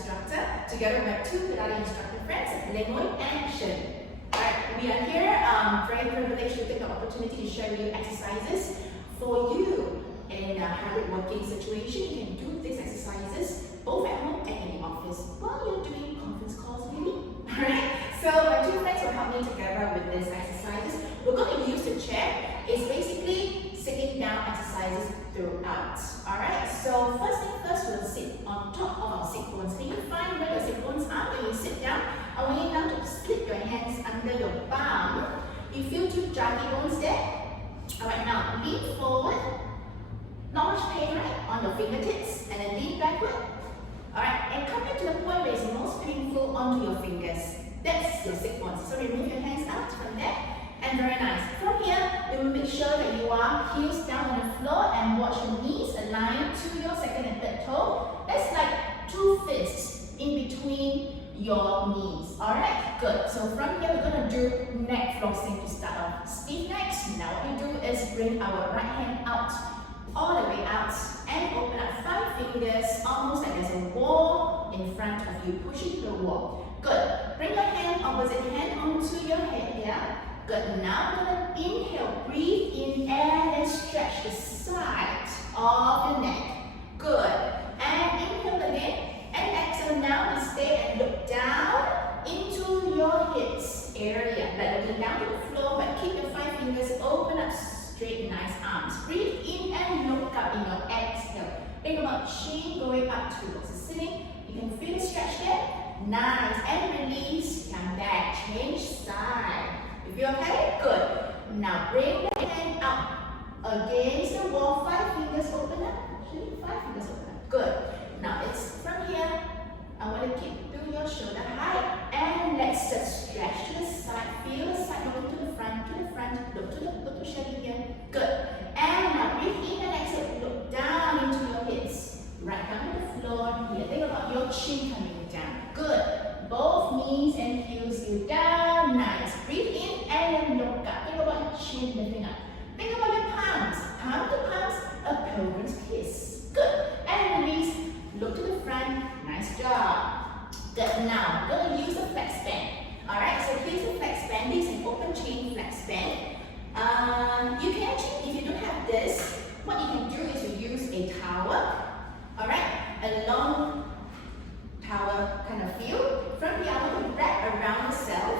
instructor, together with my two Pilates instructor friends, Lemon and Shen. Alright, we are here, very privileged to take the opportunity to share with you exercises for you in a hybrid working situation. You can do these exercises both at home and in the office while you're doing conference calls with me. Alright, so my two friends will help me together with these exercises. We're going to use the chair. It's basically sitting down exercises throughout. Alright, so first thing first, we'll sit on top of our sit bones. Can you find where your sit bones are when you sit down? I want you now to slip your hands under your bum. You feel two jaggy bones there? Alright, now lean forward. Not much pain, right? On your fingertips, and then lean backward. Alright, and come back to the point where it's most painful onto your fingers. That's your sit bones. So remove your hands out from there. And very nice. From here, we will make sure that you are heels down on the floor and watch your knees align to your second and third toe. That's like two fists in between your knees. Alright, good. So from here, we're going to do neck flossing to start off. Stiff necks. Now what we do is bring our right hand out, all the way out, and open up 5 fingers, almost like there's a wall in front of you, pushing the wall. Good. Bring your hand, opposite hand onto your head here. Good. Now we're going to inhale, breathe in, and then stretch the side of the neck. Good. And inhale again, and exhale. Now we stay and look down into your hips area. Like looking down to the floor, but keep your 5 fingers open up, straight, nice arms. Breathe in and look up in your exhale. Think about chin going up towards the ceiling. You can feel the stretch there. Nice. And release. Come back. Change side. You feel okay? Good. Now bring the hand up against the wall. 5 fingers open up. Actually, 5 fingers open up. Good. Now it's from here. I want to keep through your shoulder height. And let's just stretch to the side. Feel the side looking to the front, look to Shelly here. Good. And now breathe in and exhale. Look down into your hips. Right down to the floor here. Think about your chin coming down. Good. Both knees and heels you down. Nice. Breathe in and then look up. Think about your chin lifting up. Think about your palms. Palm to palms, a pilgrim's kiss. Good. And release. Look to the front. Nice job. Good. Now, we're going to use the Flexband. Alright, so here's the Flexband. This is an open chain Flexband. You can actually, if you don't have this, what you can do is you use a towel. Alright, a long towel kind of feel. From here, you can wrap around yourself,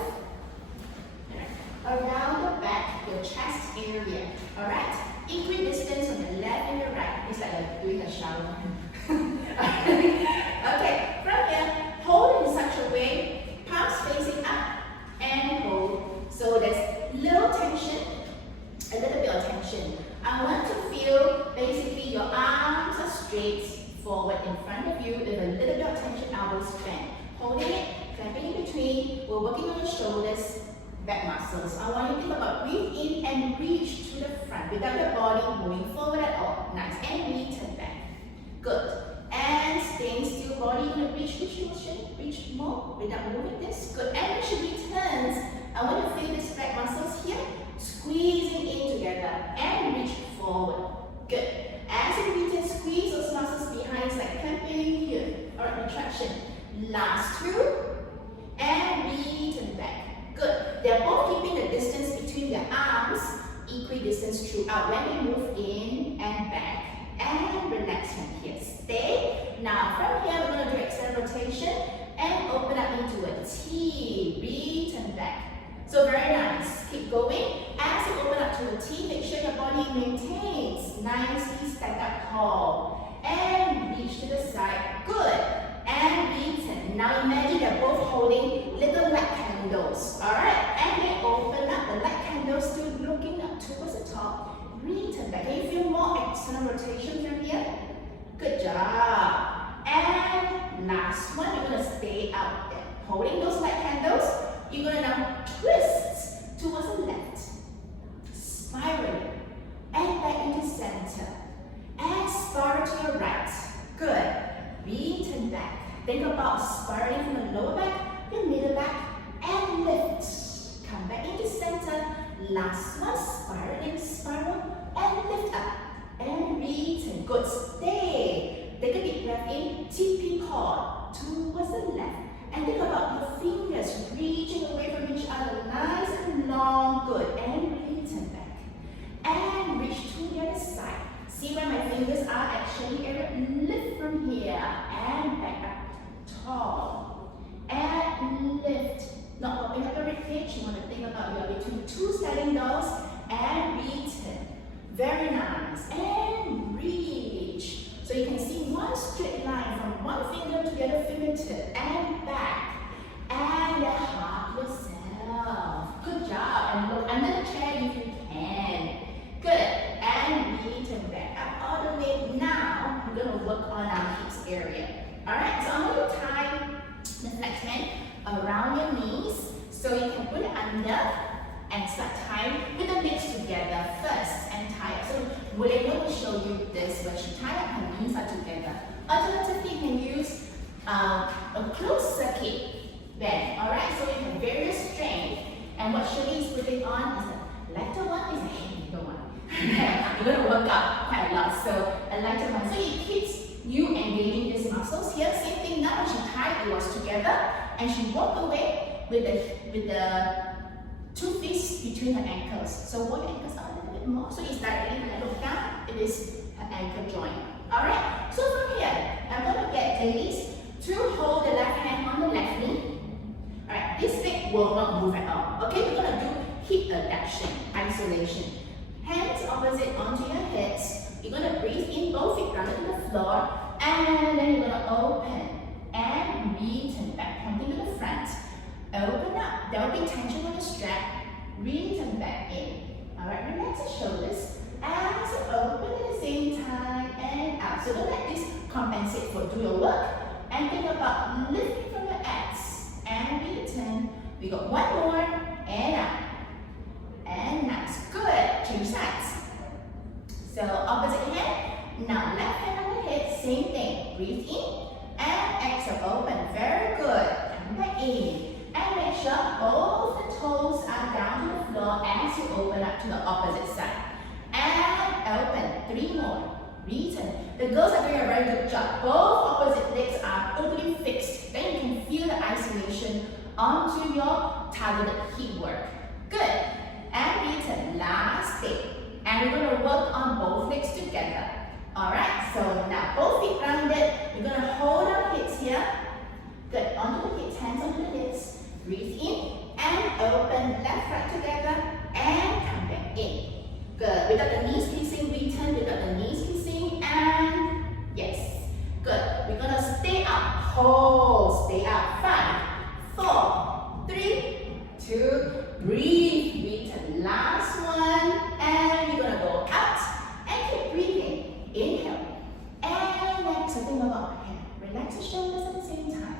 around the back, your chest area. Alright, equal distance on the left and the right. It's like doing a shower. Okay, from here, hold in such a way, palms facing up and hold. So there's little tension, a little bit of tension. I want to feel basically your arms are straight forward in front of you with a little bit of tension, elbows bent. Holding it, clamping in between. We're working on your shoulders, back muscles. I want you to think about breathe in and reach to the front without your body moving forward at all. Nice. And return back. Good. And staying still, body going to reach motion, reach more without moving this. Good. And when she returns, I want to feel these back muscles here, squeezing in together and reach forward. Good. As you return, squeeze those muscles behind, it's like clamping here. Alright, retraction. Last 2. And return back. Good. They're both keeping the distance between their arms, equal distance throughout when we move in and back. And relax from here. Stay. Now from here, we're going to do external rotation and open up into a T. Return back. So very nice. Keep going. As you open up to a T, make sure your body maintains nicely stacked up tall. And reach to the side. Good. And return. Now imagine they're both holding little light candles. Alright? And they open up the light candles still looking up towards the top. Return back. Can you feel more external rotation from here? Good job. And last one, you're going to stay out there. Holding those light candles, you're going to now twist towards the left. Spiral. And back into center. And spiral to your right. Good. Return back. Think about spiraling from the lower back, your middle back, and lift. Come back into center. Last one, spiraling, spiral, and lift up. And return. Good. Stay. Take a deep breath in. TP cord to towards the left. And think about your fingers reaching away from each other, nice and long, good. And return back. And reach to the other side. See where my fingers are actually, lift from here and back up, tall. And lift. Not opening up the rib cage, you want to think about you're between two sliding doors and return. Very nice. And reach. So you can see one straight line from one finger to the other fingertip and back. And hug yourself. Good job. And look under the chair if you can. Good. And return back up all the way. Now we're going to work on our hips area. Alright, so I'm going to tie the flex band around your knees. So you can put it under and start tying with the legs together first and tie it. So we're going to show you this, but she tie up her knees are together. Alternatively, you can use a closed circuit band. Alright, so you have various strength. And what Shirley is putting on is the lighter one, is a heavier one. You're going to work out quite a lot. So a lighter one. So it keeps you engaging these muscles here. Same thing now, she tied yours together and she walked away with the two fists between her ankles. So one ankles are a little bit more. So it's directly when I look down, it is her ankle joint. Alright, so from here, I'm going to get ladies to hold the left hand on the left knee. Alright, this leg will not move at all. Okay, we're going to do hip adduction, isolation. Hands opposite onto your hips. You're going to breathe in, both feet grounded to the floor. And then you're going to open and return back, pointing to the front. Open up. There will be tension on the strap. Return back in. Alright, relax the shoulders. And so open at the same time and out. So don't let this compensate for do your work. And think about lifting from your abs. And return. We got one more. And out. And nice. Good. Change sides. So opposite hand. Now left hand on the hip. Same thing. Breathe in. And exhale. Open. Very good. Come back in. And make sure both the toes are down to the floor as you open up to the opposite side. And open. 3 more. Return. The girls are doing a very good job. Both opposite legs are totally fixed. Then you can feel the isolation onto your targeted hip work. Good. And return. Last thing. And we're going to work on both legs together. Alright, so now both feet grounded. We're going to hold our hips here. Good. Onto the hips, hands onto the hips. Breathe in and open, left, right together, and come back in. Good. Without the knees kissing, return. Without the knees kissing, and yes. Good. We're going to stay up. Hold. Stay up. 5, 4, 3, 2, breathe. Return. Last one. And we're going to go out and keep breathing. Inhale. And exhale. Think about relax the shoulders at the same time.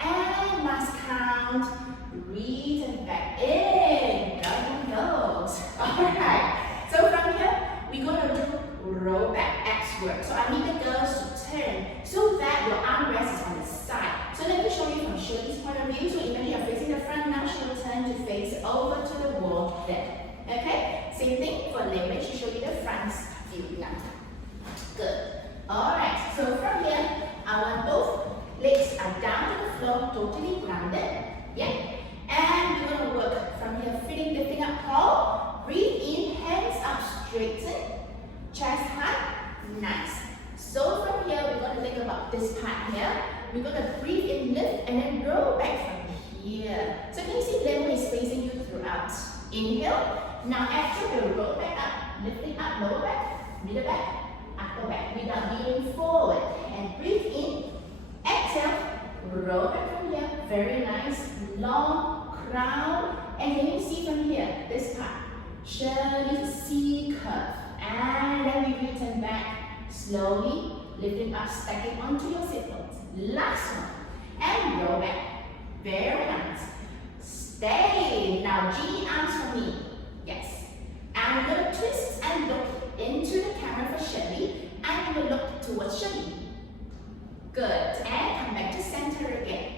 And last count, return back in, down goes. Alright, so from here, we're going to do roll back abs work. So I need the girls to turn so that your armrest is on the side. So let me show you from Shirley's point of view. So imagine you're facing the front now, she will turn to face over to the wall there. Okay, same thing for Lemon, she show you the front view now. Good. Alright, so from here, I want both legs are down to the floor, totally grounded. Yeah. And we're going to work from here, feeling lifting up tall. Breathe in, hands up, straighten. Chest high. Nice. So from here, we're going to think about this part here. We're going to breathe in, lift, and then roll back from here. So can you see Lemon is facing you throughout? Inhale. Now exhale, we'll roll back up, lifting up, lower back, middle back, upper back, without leaning forward. And breathe in. Exhale, roll back from here. Very nice, long crown. And can you see from here, this part? Shirley's C curve. And then we return back slowly, lifting up, stacking onto your sit bones. Last one. And roll back. Very nice. Stay. Now G arms for me. Yes. And we're going to twist and look into the camera for Shirley. And we're going to look towards Shirley. Good. And come back to center again.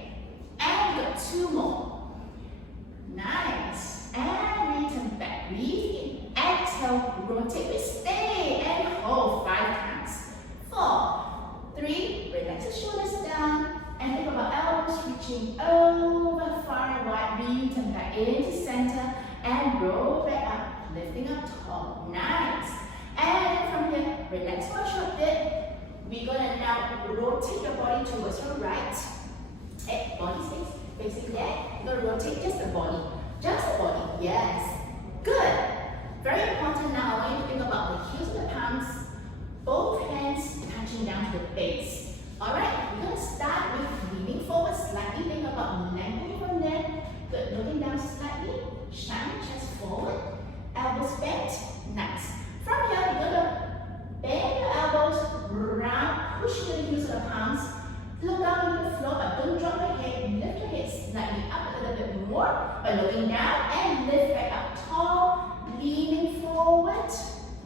And we got 2 more. Nice. And return back. Breathe in. Exhale. Rotate. We stay. And hold. 5 counts. 4, 3. Relax the shoulders down. And think about reaching over far and wide, return back into center and roll back up, lifting up tall. Nice. And from here, relax for a short bit. We're gonna now rotate your body towards your right. Body stays facing there. You're gonna rotate just the body. Just the body. Yes. Good. Very important now. I want you to think about the heels of the palms. Both hands touching down to the base. Alright, we're going to start with leaning forward slightly. Think about lengthening from there. Good. Looking down slightly. Shine your chest forward. Elbows bent. Nice. From here, you're going to bend your elbows, round, pushing the heels of the palms. Look down on the floor, but don't drop your head. Lift your head slightly up a little bit more by looking down and lift back up tall. Leaning forward.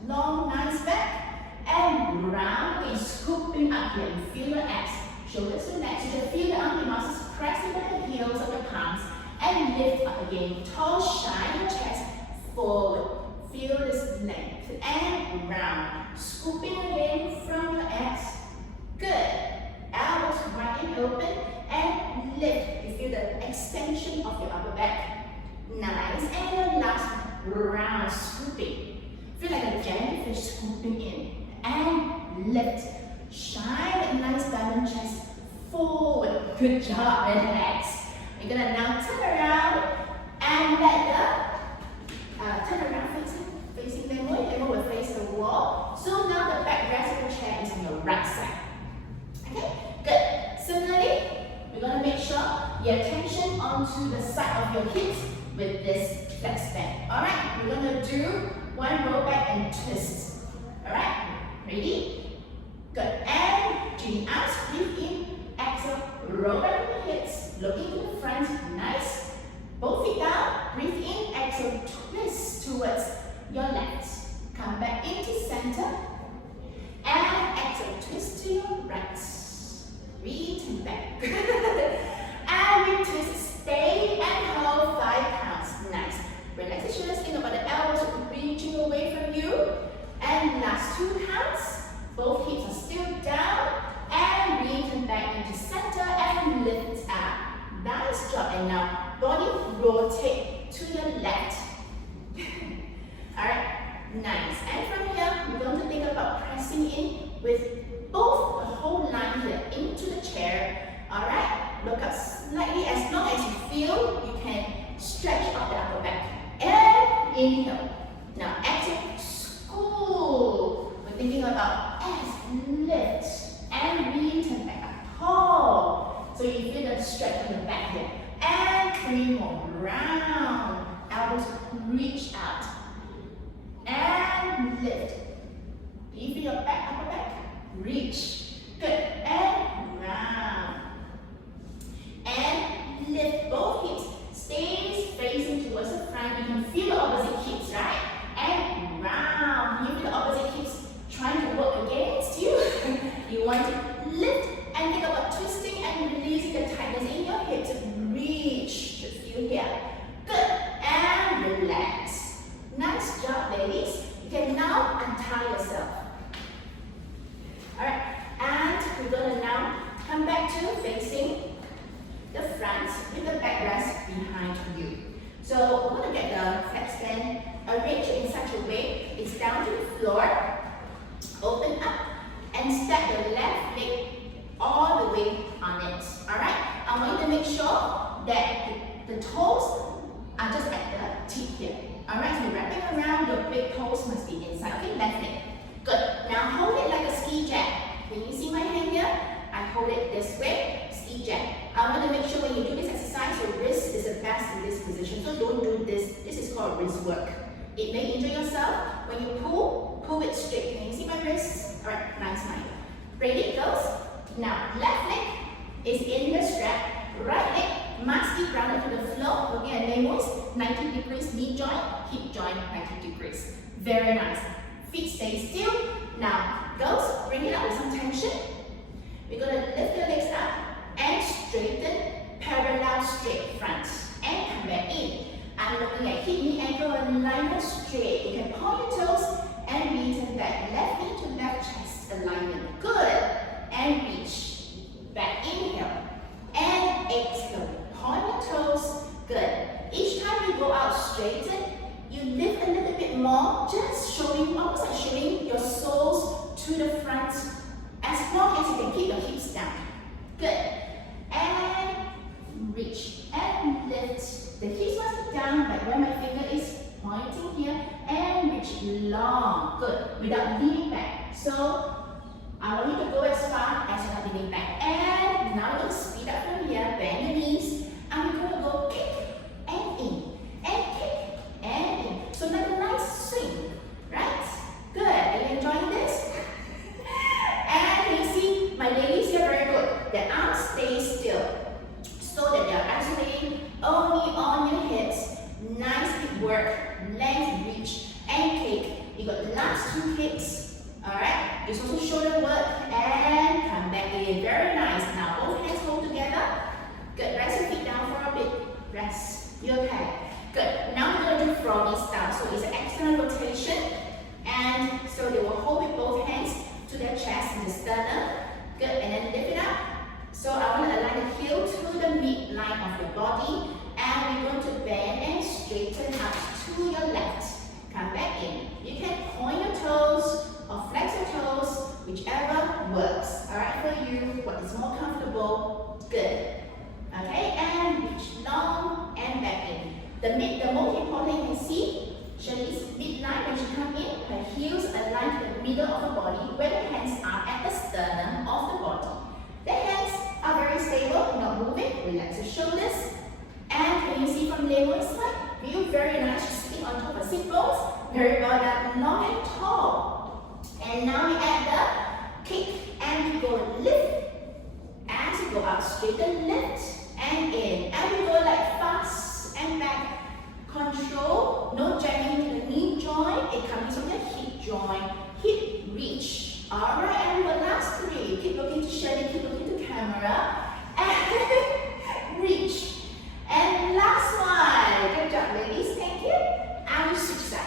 Long, nice back. And round, again, scooping up here. You feel your abs, shoulders relax. You can feel the armpit muscles pressing on the heels of your palms. And lift up again. Tall, shine your chest forward. Feel this length. And round. Scooping again from your abs. Good. Elbows wide and open. And lift. You feel the extension of your upper back. Nice. And your last round, scooping. Feel like a jellyfish scooping in. And lift. Shine a nice diamond chest forward. Good job. Relax. You're gonna now turn around and let go. Turn around facing the wall. The wall will face the wall. So now the backrest of the chair is on your right side. Okay? Good. Similarly, we're gonna make sure you have tension onto the side of your hips with this Flexband. Alright, we're gonna do one roll back and twist. Alright? Ready? Good. And to the arms, breathe in, exhale, roll back on the hips, looking to the front, nice. Both feet down, breathe in, exhale, twist towards your left. Come back into center, and exhale, twist to your right. Return back. And we twist, stay and hold 5 counts. Nice. Relax the shoulders, think about the elbows reaching away from you. And last 2 counts. Both hips are still down. And return back into center and lift up. Nice job. And now body rotate to your left. Alright, nice. And from here, we're going to think about pressing in with both the whole line here into the chair. Alright, look up slightly. As long as you feel, you can stretch out the upper back. And inhale. Now exhale, scoop. We're thinking about as lift and return back up tall. So you feel the stretch on the back here. And 3 more. Round. Elbows reach out. And lift. Do you feel your back, upper back? Reach. Good. And round. And lift both hips. Stays facing towards the front. You can feel the opposite hips, right? And round. You feel the opposite hips trying to work against you. You want to lift and think about twisting and releasing the tightness in your hips. Reach. Just feel here. Good. And relax. Nice job, ladies. You can now untie yourself. Alright. And we're going to now come back to facing the front with the backrest behind you. So we're going to get the Flexband arranged in such a way it's down to the floor. Open up and step the left leg all the way on it. Alright? I want you to make sure that the toes are just at the tip here. Alright, so wrapping around, your big toes must be inside. Okay, left leg. Good. Now hold it like a ski jab. Can you see my hand here? I hold it this way, ski jab. I want to make sure when you do this exercise, your wrist is the best in this position. So don't do this. This is called wrist work. It may injure yourself. When you pull it straight. Can you see my wrist? Alright, nice line. Ready? Goes. Now, left leg is in the strap. Right leg must be grounded to the floor. Looking at Nemo's 90 degrees knee joint, hip joint 90 degrees. Very nice. Feet stay still. Now, goes. Bring it up with some tension. We're going to lift your legs up and straighten, parallel straight front. And come back in. I'm looking at hip, knee, ankle alignment straight. You can point your toes and return back. Left knee to left chest alignment. Good. And reach. Back inhale. And exhale. down. Good. And reach and lift. The hips must be down, like where my finger is pointing here, and reach long. Good. Without leaning back. So I want you to go as far as you're not leaning back. And now we're going to speed up from here. Bend your knees. And we're going to go kick and in. And kick and in. So like a nice swing. Right? Good. Are you enjoying this? And you see my ladies here, very good. Their arms stay still. So that they are actually only on your hips. Nice hip work. Length, reach, and kick. You got the last two kicks. Alright, it's also shoulder work and come back in. Very nice. Now both hands hold together. Good. Rest your feet down for a bit. Rest. You okay? Good. Now we're going to do froggy style. So it's an external rotation. And so they will hold with both hands to their chest and the sternum. Good. And then lift it up. So I want to align the heel to the midline of your body. And we're going to bend and straighten up to your left. Come back in. You can point your toes or flex your toes, whichever works. Alright, for you, what is more comfortable. Good. Okay, and reach long and back in. The most important you can see, Shirley's midline when she comes in, her heels align to the middle of the body where the hands are at the sternum of the body. The hands are very stable, not moving. Relax your shoulders. And can you see from Lemo's side? View very nice, she's sitting on top of sit bones. Very well done, long and tall. And now we add the kick and we go lift. As you go out, straighten, lift and in. And we go like fast and back. Control, no jamming into the knee joint. It comes from the hip joint. Hip reach. Alright, and the last three. Keep looking to Shirley, keep looking to camera. And reach. And last one. Good job, ladies. Thank you. And we switch sides.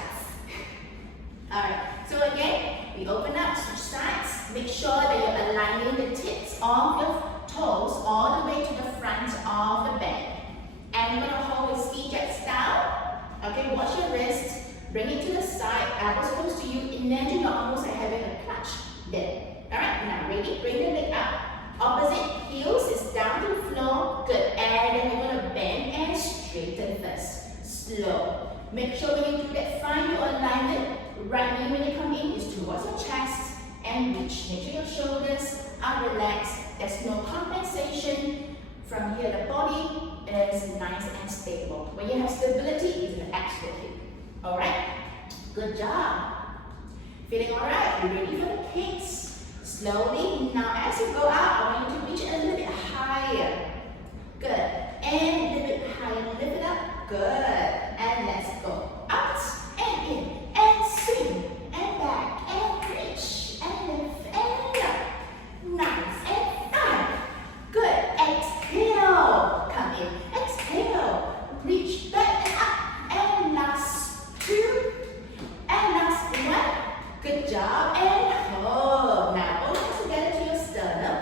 Alright, so again, we open up, switch sides. Make sure that you're aligning the tips of your toes all the way to the front of the bed. And we're going to hold with ski jet style. Okay, watch your wrist. Bring it to the side, elbows close to you. Imagine you're almost like having a clutch there. Alright, now ready? Bring the leg up. Opposite heels is down to the floor. Good. And then we're going to bend and straighten first. Slow. Make sure when you do that, find your alignment. Right knee when you come in is towards your chest and reach. Make sure your shoulders are relaxed. There's no compensation. From here, the body is nice and stable. When you have stability, it's an extra kick. Alright? Good job. Feeling alright? You ready for the kicks? Slowly. Now, as you go out, I want you to reach it a little bit higher. Good. And a little bit higher. Lift it up. Good. And let's go. Out and in. And swing. And back. And reach. And lift. And up. Nice. And up. Good. Exhale. Come in. Exhale. Reach back and up. And last two. And last one. Good job. And hold. Now both hands together to your sternum.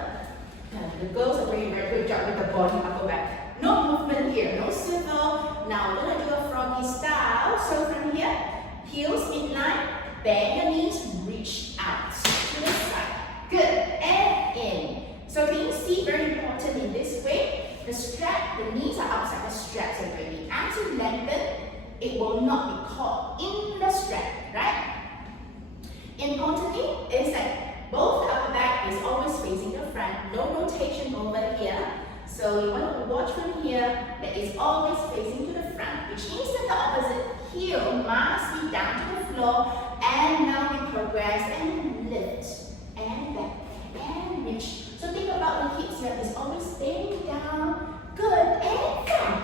Now the girls are doing a very good job with the body upper back. No movement here. No swivel. Now we're going to do a froggy style. So from here, heels midline. Bend your knees. Reach out to the side. Good. And in. So can you see, very important in this way, the strap, the knees are outside the straps already. As you lengthen, it will not be caught in the strap, right? Importantly, is that both the upper back is always facing the front, no rotation over here. So you want to watch from here that it's always facing to the front, which means that the opposite heel must be down to the floor. And now we progress and lift and back and reach. So think about the hips here is always staying down. Good. And 5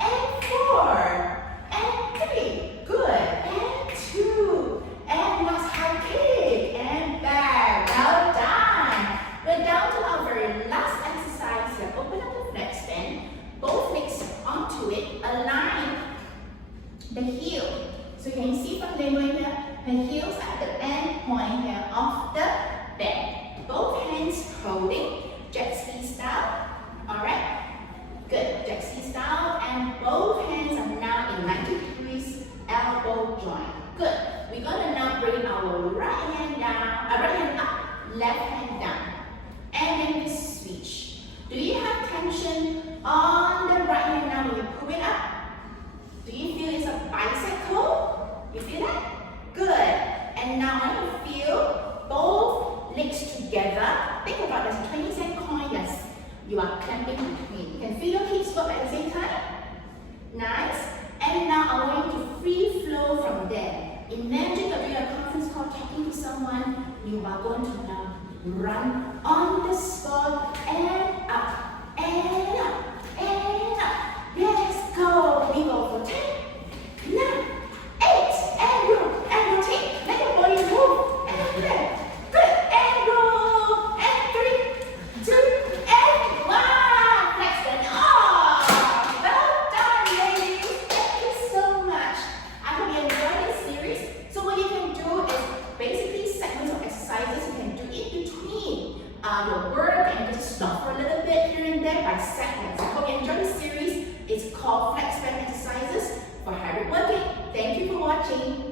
and 4 and 3. Good. And 2 and last high kick and back. Well done. We're down to our very last exercise here. Open up the flex band. Both legs onto it. Align the heel. So you can see from the here, the heels at the end point here of the bed. Both hands holding, jet ski style. Alright? Good. Jet ski style. And both hands are now in 90 degrees elbow joint. Good. We're going to now bring our right hand down, right hand up, left hand down. And then we get up, think about there's a 20-cent coin that's you are clamping between. You can feel your hips work at the same time. Nice. And now I want you to free flow from there. Imagine you're doing a conference call, talking to someone. You are going to now run on the spot and up, and up, and up. Let's go. We go for 10, 9, 8, and rotate. Let your body move. And left. Good. And roll. And 3, 2, and 1. Flexband. Oh, well done, ladies. Thank you so much. I hope you enjoyed this series. So what you can do is basically segments of exercises you can do in between your work, and just stop for a little bit here and there by segments. I hope you enjoyed this series. It's called Flexband exercises for hybrid working. Thank you for watching.